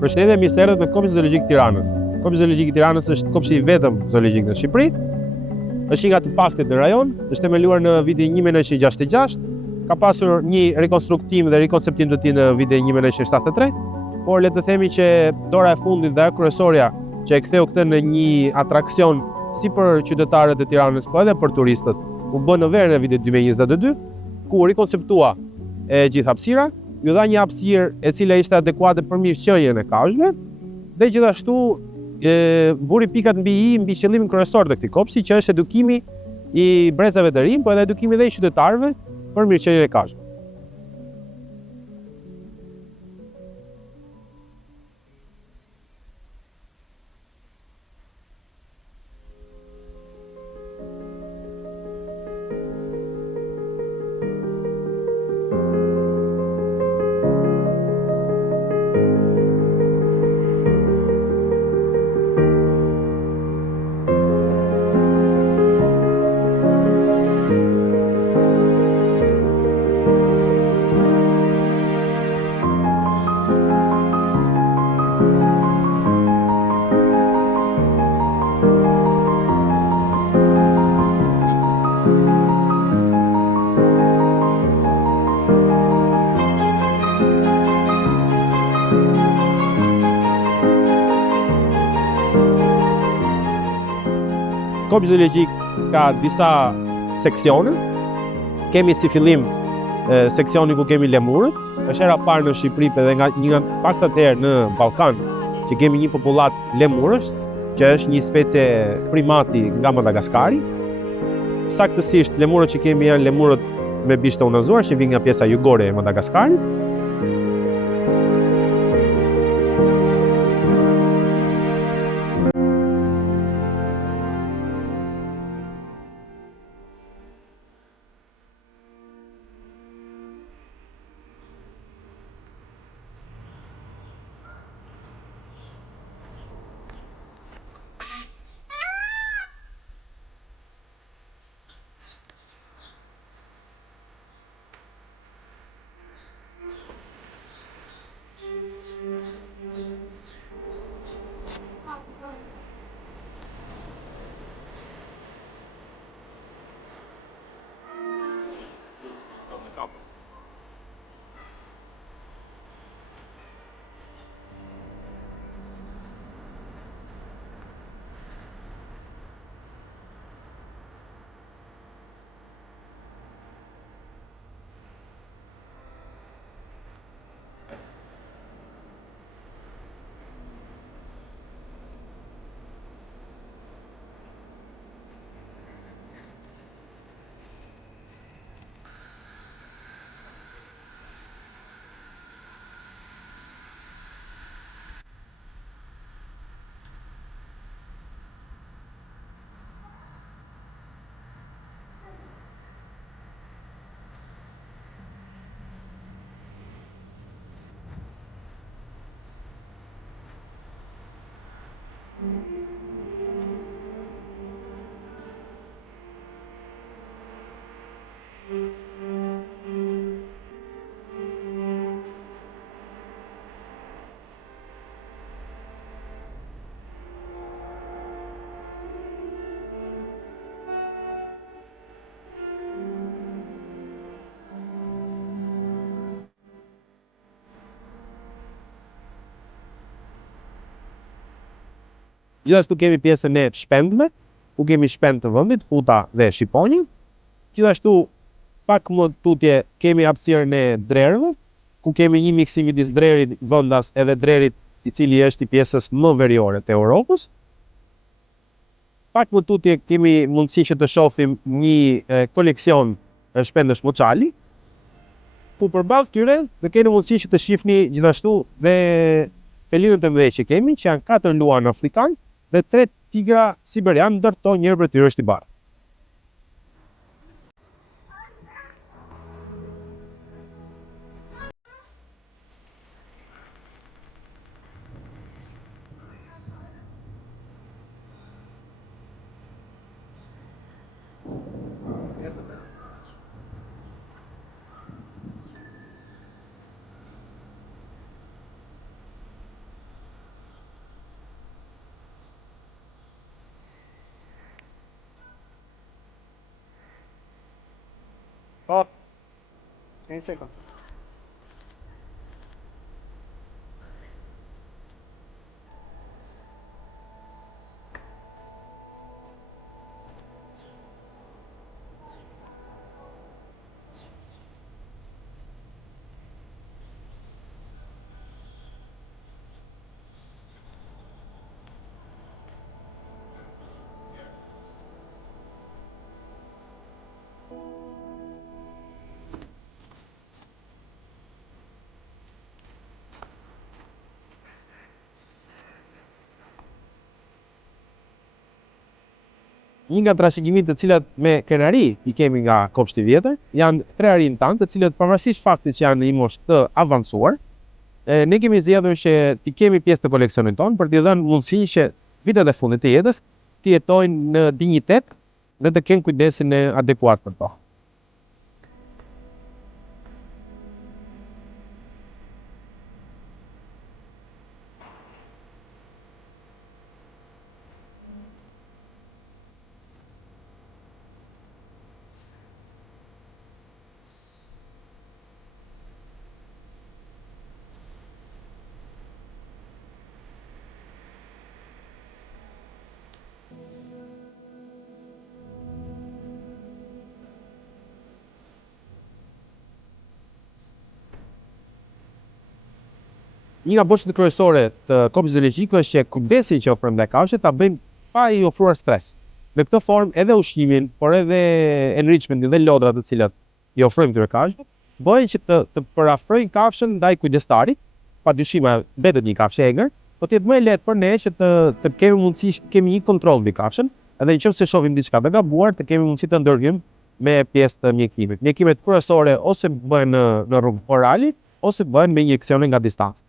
Përshëndetje, mirë se erdhët në Kopshtin Zoologjik Tiranës. Kopshti Zoologjik Tiranës është kopshti I vetëm zoologjik në Shqipëri. Është një nga të paktet në rajon, është themeluar në vitin 1966. Ka pasur një rekonstruktim dhe rikonceptim të tij në vitin 1973, por le të themi që dora e fundit dhe kryesorja që e ktheu këtë në një atraksion si për qytetarët e Tiranës, po edhe për turistët, u bë në verën e vitit 2022, ku rikonceptua e gjithë hapësira, ju dha një hapësirë e cila ishte adekuate për mirëqenien e kafshëve dhe gjithashtu vuri pikat mbi qëllimin kryesor të këtij kopshti, që është edukimi I brezave të rinj, po edhe edukimi dhe I qytetarëve për mirëqenien e kafshëve. Kopshti zoologjik ka disa seksione. Kemi si fillim seksioni ku kemi lemurët. Është hera parë në Shqipëri edhe një nga paktat herë në Ballkan që kemi një popullat lemurësh, që është një specie primati nga Madagaskari. Saktësisht lemurët që kemi janë lemurët me bishtë të unazuar, që vijnë nga pjesa jugore e Madagaskarit. Gjithashtu kemi pjesën e shpendëve, ku kemi shpendë të vendit, huta dhe shqiponjë. Gjithashtu pak më tutje kemi hapësirën e drerëve, ku kemi një miksim midis drerit vendas edhe drerit I cili është I pjesës më veriore të Europës. Pak më tutje kemi mundësi që të shohim një koleksion shpendësh moçali, ku përballë këtyre do keni mundësi që të shihni gjithashtu dhe felinët e mëdhenj që kemi, që janë 4 luan afrikan dhe 3 tigra siberian, ndërto njëri prej tyre është I bardhë. Po. Një sekund. Një nga trashëgimimet të cilat me krenari i kemi nga kopshti i vjetër, janë 3 arin tanë, të cilët pavarësisht faktit që janë në një moshë të avancuar, ne kemi zgjedhur që t'i kemi pjesë të koleksionit tonë për t'i dhënë mundësinë që vitet e fundit të jetës të jetojnë në dinjitet dhe të kenë kujdesin e adekuat për to. Një nga boshet kryesore të kopshtit zoologjik është që kujdesin që ofrojmë ndaj kafshëve ta bëjmë pa i ofruar stres. Me këtë formë edhe ushqimin, por edhe enrichmentin dhe lodrat të cilat i ofrojmë këtyre kafshëve, bëjnë që të parafrojnë kafshën ndaj kujdestarit, padyshim mbetet një kafshë e egër, do të jetë më e lehtë për ne që të kemi mundësi të kemi një kontroll mbi kafshën, edhe nëse shohim diçka të gabuar, të kemi mundësi të ndërhyjmë me pjesë të mjekimit. Mjekimet kryesore ose bëhen në rrugë orale ose bëhen me injeksione nga distancë.